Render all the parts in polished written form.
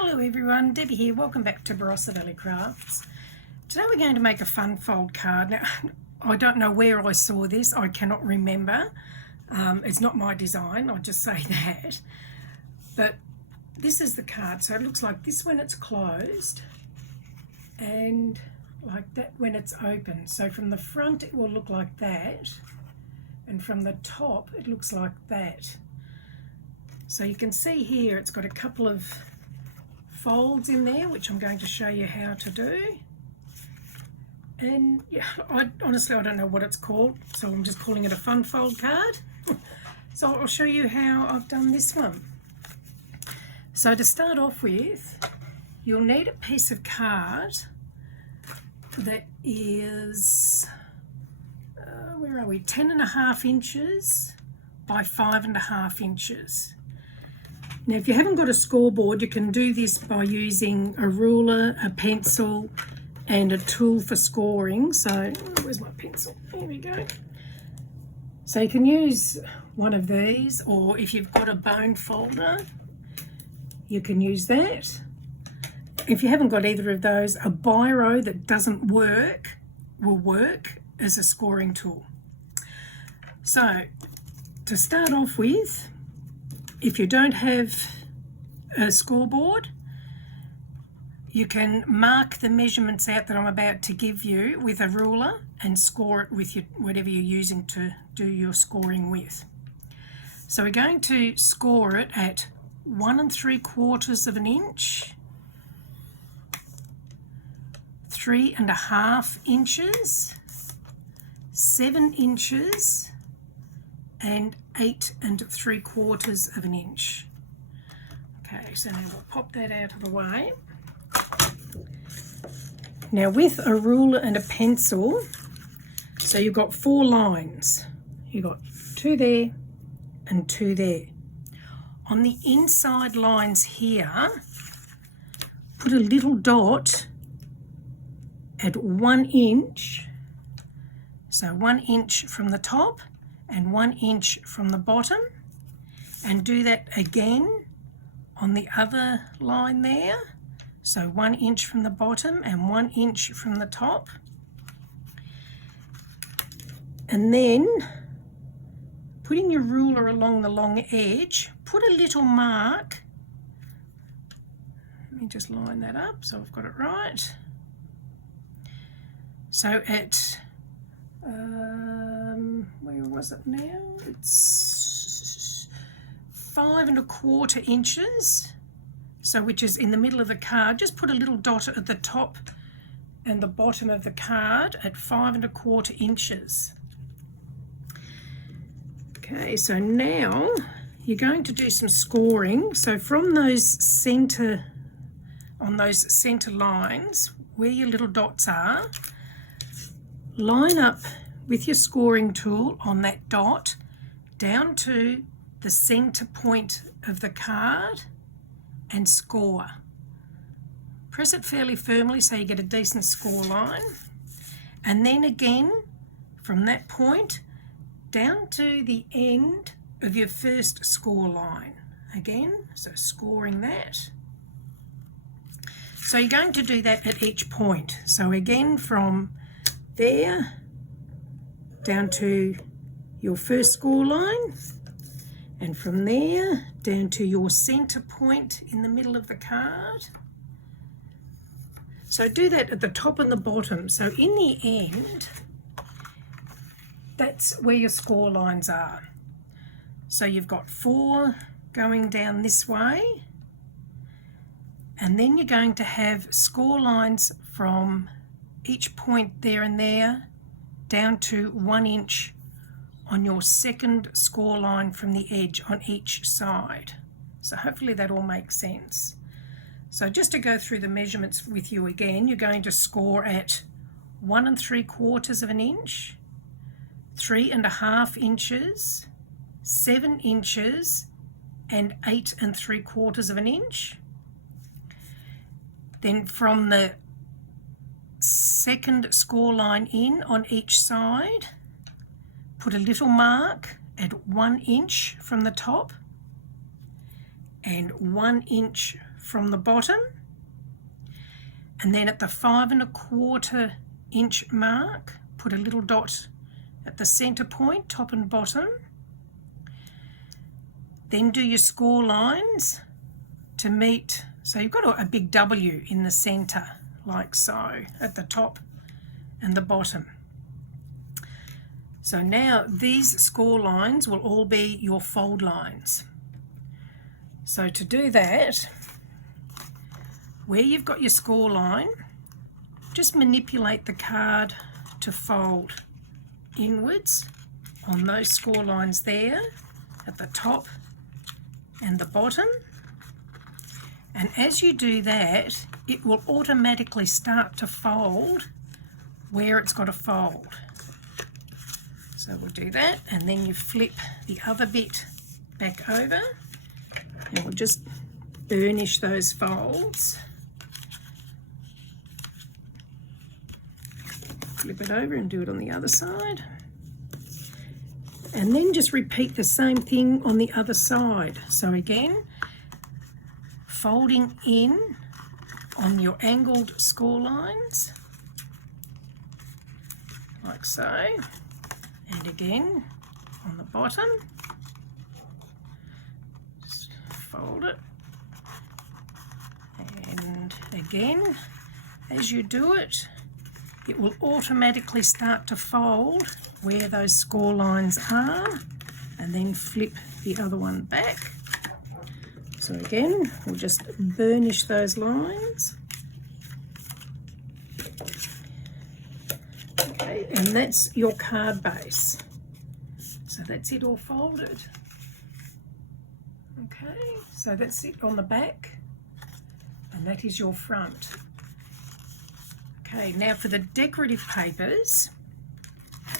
Hello everyone, Debbie here. Welcome back to Barossa Valley Crafts. Today we're going to make a fun fold card. Now, I don't know where I saw this. I cannot remember. It's not my design, I'll just say that. But this is the card. So it looks like this when it's closed and like that when it's open. So from the front it will look like that, and from the top it looks like that. So you can see here it's got a couple of folds in there, which I'm going to show you how to do. And yeah, honestly I don't know what it's called, so I'm just calling it a fun fold card. So I'll show you how I've done this one. So to start off with, you'll need a piece of card that is, where are we, 10.5 inches by 5.5 inches. Now, if you haven't got a scoreboard, you can do this by using a ruler, a pencil, and a tool for scoring. So, where's my pencil? Here we go. So you can use one of these, or if you've got a bone folder, you can use that. If you haven't got either of those, a biro that doesn't work will work as a scoring tool. So, to start off with, if you don't have a scoreboard, you can mark the measurements out that I'm about to give you with a ruler and score it with whatever you're using to do your scoring with. So we're going to score it at 1 3/4 inch, 3.5 inches, 7 inches, and 8 3/4 inch. Okay, so now we'll pop that out of the way. Now with a ruler and a pencil, so you've got 4 lines. You've got 2 there and 2 there. On the inside lines here, put a little dot at 1 inch. So 1 inch from the top and 1 inch from the bottom, and do that again on the other line there. So 1 inch from the bottom and 1 inch from the top. And then putting your ruler along the long edge, put a little mark. Let me just line that up so I've got it right. So at where was it now? It's 5 1/4 inches. So which is in the middle of the card. Just put a little dot at the top and the bottom of the card at 5 1/4 inches. Okay, so now you're going to do some scoring. So from those center, on those center lines where your little dots are, line up with your scoring tool on that dot down to the center point of the card and score. Press it fairly firmly so you get a decent score line, and then again from that point down to the end of your first score line again, so scoring that. So you're going to do that at each point. So again from there down to your first score line, and from there down to your center point in the middle of the card. So do that at the top and the bottom. So in the end, that's where your score lines are. So you've got 4 going down this way, and then you're going to have score lines from each point there and there down to 1 inch on your second score line from the edge on each side. So hopefully that all makes sense. So just to go through the measurements with you again, you're going to score at 1 3/4 inch, 3.5 inches, 7 inches, and 8 3/4 inch. Then from the second score line in on each side, put a little mark at 1 inch from the top and 1 inch from the bottom, and then at the 5 1/4 inch mark, put a little dot at the center point, top and bottom. Then do your score lines to meet, so you've got a big W in the center, like so, at the top and the bottom. So now these score lines will all be your fold lines. So to do that, where you've got your score line, just manipulate the card to fold inwards on those score lines there at the top and the bottom. And as you do that, it will automatically start to fold where it's got to fold. So we'll do that, and then you flip the other bit back over, and we'll just burnish those folds. Flip it over and do it on the other side. And then just repeat the same thing on the other side. So again, folding in on your angled score lines, like so. And again, on the bottom, just fold it. And again, as you do it, it will automatically start to fold where those score lines are, and then flip the other one back. So again, we'll just burnish those lines. Okay, and that's your card base. So that's it all folded. Okay, so that's it on the back, and that is your front. Okay, now for the decorative papers.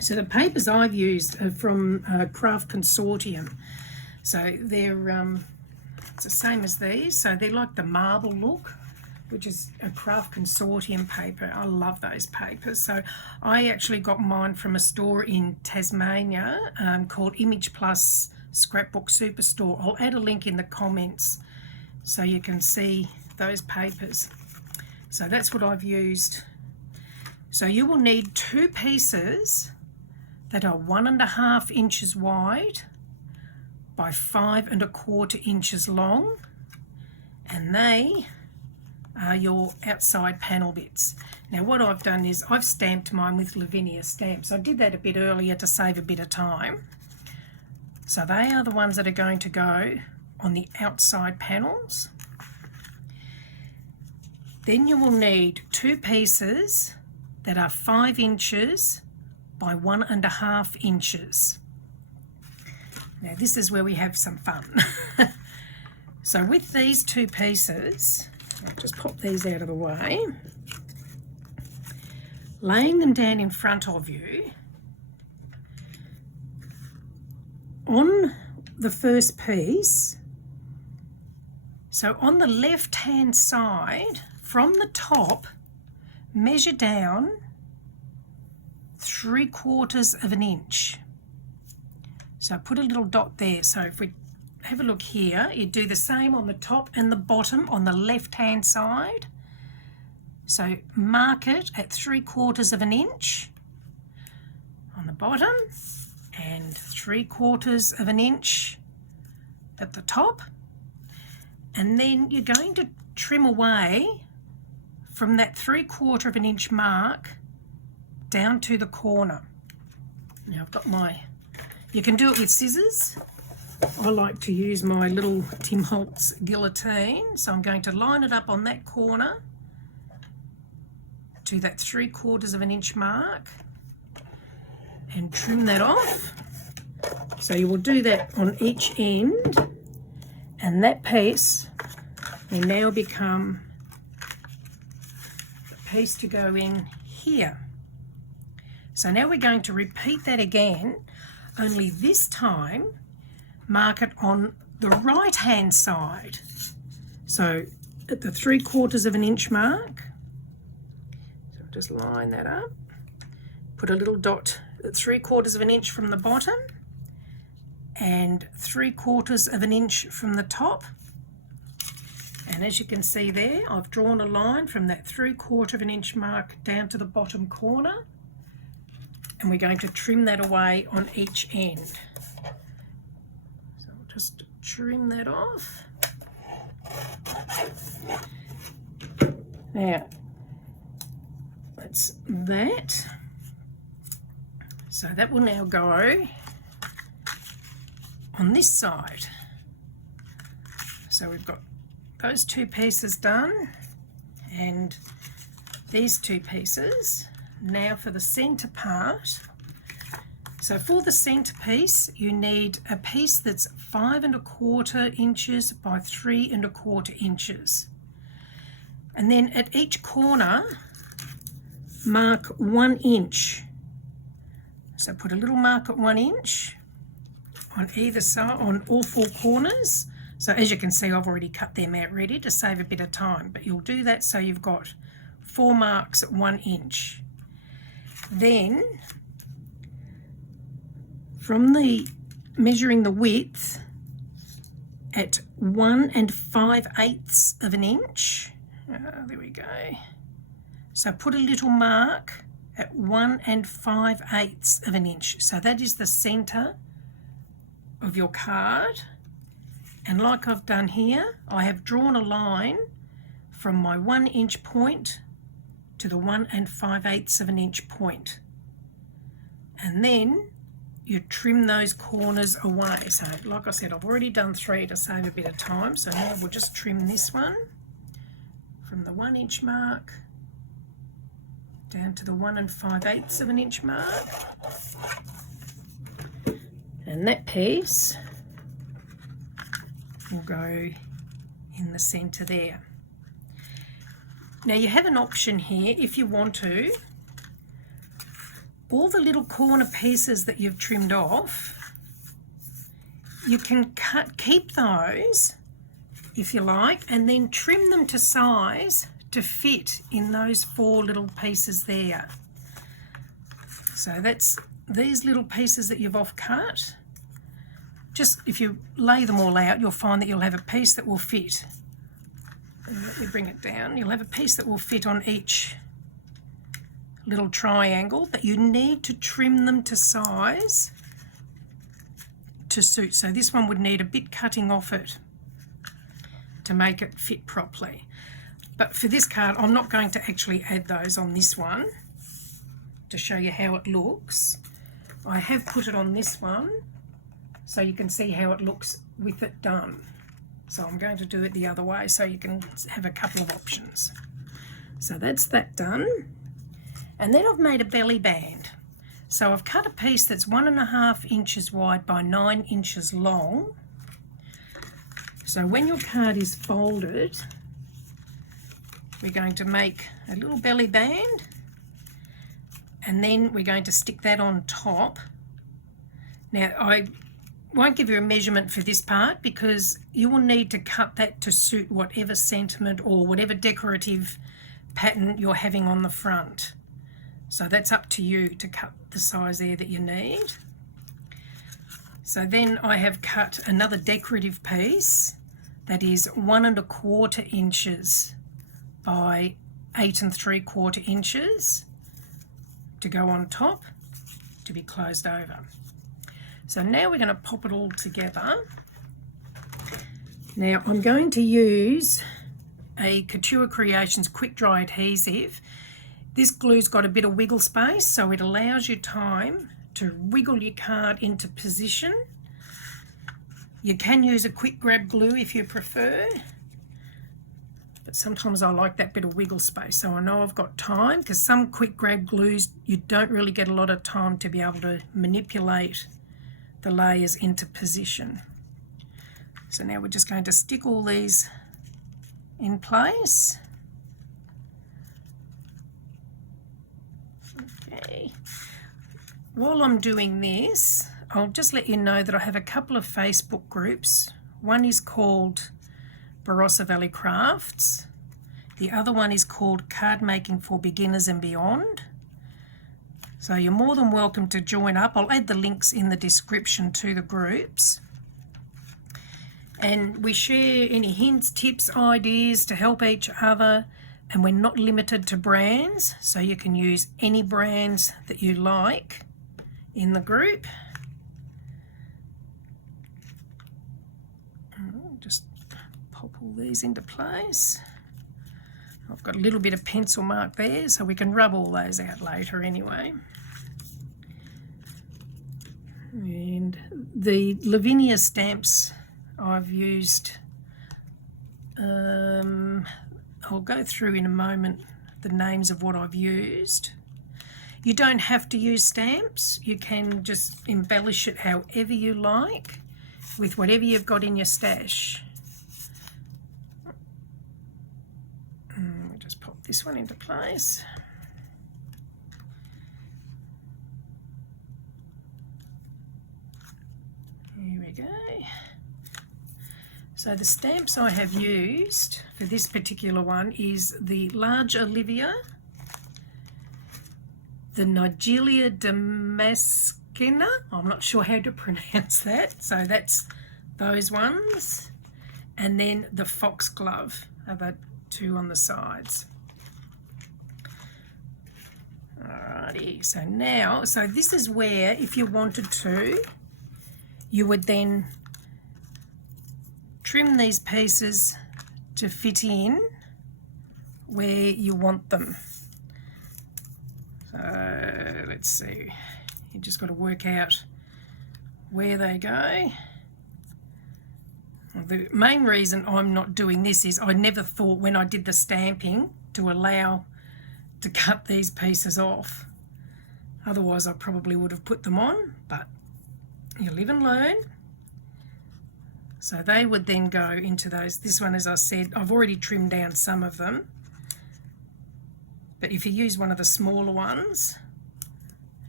So the papers I've used are from Craft Consortium. So they're it's the same as these. So they're like the marble look, which is a Craft Consortium paper. I love those papers. So I actually got mine from a store in Tasmania called Image Plus Scrapbook Superstore. I'll add a link in the comments so you can see those papers. So that's what I've used. So you will need 2 pieces that are 1 1/2 inches wide by 5 1/4 inches long, and they are your outside panel bits. Now what I've done is I've stamped mine with Lavinia stamps. I did that a bit earlier to save a bit of time. So they are the ones that are going to go on the outside panels. Then you will need 2 pieces that are 5 inches by 1 1/2 inches. Now this is where we have some fun. So with these 2 pieces, I'll just pop these out of the way, laying them down in front of you, on the first piece, so on the left hand side from the top, measure down 3/4 of an inch. So put a little dot there. So if we have a look here, you do the same on the top and the bottom on the left hand side. So mark it at 3/4 of an inch on the bottom and 3/4 of an inch at the top. And then you're going to trim away from that 3/4 of an inch mark down to the corner. Now I've got my, you can do it with scissors. I like to use my little Tim Holtz guillotine. So I'm going to line it up on that corner to that 3/4 of an inch mark and trim that off. So you will do that on each end, and that piece will now become the piece to go in here. So now we're going to repeat that again, only this time mark it on the right hand side. So at the 3/4 of an inch mark, so just line that up, put a little dot at 3/4 of an inch from the bottom and 3/4 of an inch from the top, And as you can see there, I've drawn a line from that 3/4 of an inch mark down to the bottom corner, and we're going to trim that away on each end. So I'll just trim that off. Now, that's that. So that will now go on this side. So we've got those two pieces done and these two pieces. Now for the centre part. So for the centre piece, you need a piece that's 5 1/4 inches by 3 1/4 inches. And then at each corner, mark 1 inch. So put a little mark at 1 inch on either side, on all 4 corners. So as you can see, I've already cut them out ready to save a bit of time, but you'll do that so you've got 4 marks at 1 inch. Then from the measuring the width at 1 5/8 of an inch, there we go. So put a little mark at 1 5/8 of an inch. So that is the centre of your card. And like I've done here, I have drawn a line from my 1 inch point to the 1 5/8 of an inch point. And then you trim those corners away. So like I said, I've already done 3 to save a bit of time. So now we'll just trim this one from the 1 inch mark down to the 1 5/8 of an inch mark. And that piece will go in the centre there. Now you have an option here if you want to. All the little corner pieces that you've trimmed off, you can keep those if you like, and then trim them to size to fit in those 4 little pieces there. So that's these little pieces that you've off cut. Just if you lay them all out, you'll find that you'll have a piece that will fit. And let me bring it down. You'll have a piece that will fit on each little triangle, but you need to trim them to size to suit. So this one would need a bit cutting off it to make it fit properly. But for this card, I'm not going to actually add those on this one to show you how it looks. I have put it on this one so you can see how it looks with it done. So I'm going to do it the other way so you can have a couple of options. So that's that done. And then I've made a belly band. So I've cut a piece that's 1 1/2 inches wide by 9 inches long. So when your card is folded, we're going to make a little belly band, and then we're going to stick that on top. Now I won't give you a measurement for this part because you will need to cut that to suit whatever sentiment or whatever decorative pattern you're having on the front. So that's up to you to cut the size there that you need. So then I have cut another decorative piece that is 1 1/4 inches by 8 3/4 inches to go on top to be closed over. So now we're going to pop it all together. Now I'm going to use a Couture Creations quick dry adhesive. This glue's got a bit of wiggle space, so it allows you time to wiggle your card into position. You can use a quick grab glue if you prefer, but sometimes I like that bit of wiggle space so I know I've got time, because some quick grab glues you don't really get a lot of time to be able to manipulate the layers into position. So now we're just going to stick all these in place. Okay. While I'm doing this, I'll just let you know that I have a couple of Facebook groups. One is called Barossa Valley Crafts. The other one is called Cardmaking for Beginners and Beyond. So you're more than welcome to join up. I'll add the links in the description to the groups. and we share any hints, tips, ideas to help each other, and we're not limited to brands, so you can use any brands that you like in the group. Just pop all these into place. I've got a little bit of pencil mark there, so we can rub all those out later anyway. And the Lavinia stamps I've used, I'll go through in a moment the names of what I've used. You don't have to use stamps, you can just embellish it however you like with whatever you've got in your stash. Just pop this one into place. Here we go. So the stamps I have used for this particular one is the large Olivia, the Nigelia Damascena, I'm not sure how to pronounce that, so that's those ones, and then the foxglove are the two on the sides. Alrighty, so now, so this is where, if you wanted to, you would then trim these pieces to fit in where you want them. So let's see, you just got to work out where they go. The main reason I'm not doing this is I never thought when I did the stamping to allow to cut these pieces off. Otherwise I probably would have put them on, but you live and learn. So they would then go into those. This one, as I said, I've already trimmed down some of them. But if you use one of the smaller ones,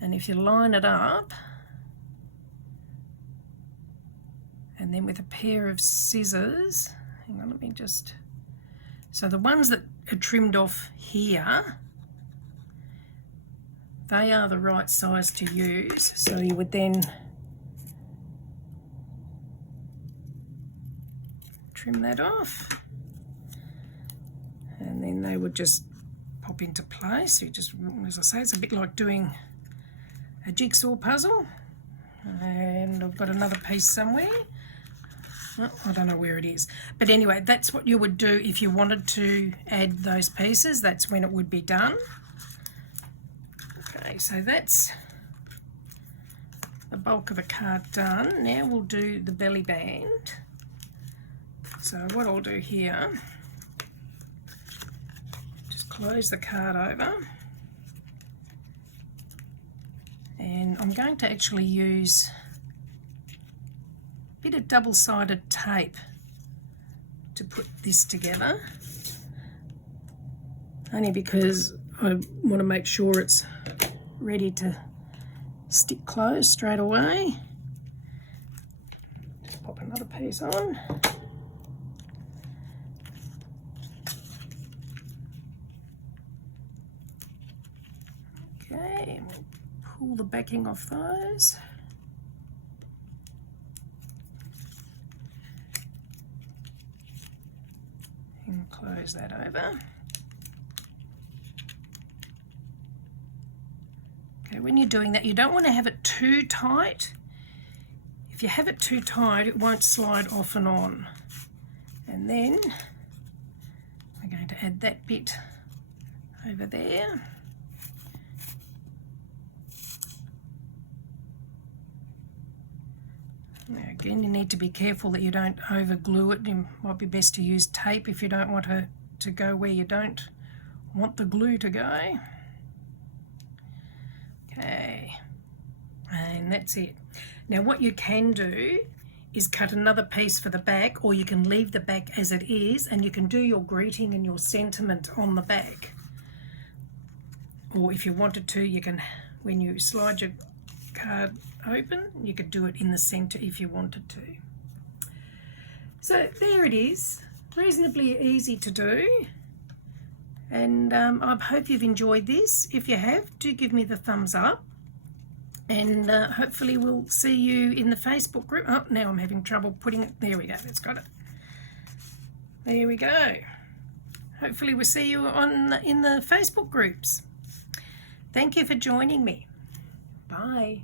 and if you line it up, and then with a pair of scissors, hang on, let me just, so the ones that are trimmed off here, they are the right size to use. So you would then trim that off, and then they would just pop into place. You just, as I say, it's a bit like doing a jigsaw puzzle. And I've got another piece somewhere. Oh, I don't know where it is, but anyway, that's what you would do if you wanted to add those pieces. That's when it would be done. Okay, so that's the bulk of the card done. Now we'll do the belly band. So what I'll do here, just close the card over, and I'm going to actually use a bit of double-sided tape to put this together, only because I want to make sure it's ready to stick closed straight away. Just pop another piece on. Okay, and we'll pull the backing off those. And close that over. Okay, when you're doing that, you don't want to have it too tight. If you have it too tight, it won't slide off and on. And then we're going to add that bit over there. Now again, you need to be careful that you don't over glue it. It might be best to use tape if you don't want to go where you don't want the glue to go. Okay, and that's it. Now what you can do is cut another piece for the back, or you can leave the back as it is, and you can do your greeting and your sentiment on the back. Or if you wanted to, you can, when you slide your card open, you could do it in the center if you wanted to. So there it is, reasonably easy to do, and I hope you've enjoyed this. If you have, do give me the thumbs up, And hopefully we'll see you in the Facebook group. Oh, now I'm having trouble putting it. There we go. That's got it. There we go. Hopefully we'll see you in the Facebook groups. Thank you for joining me. Bye.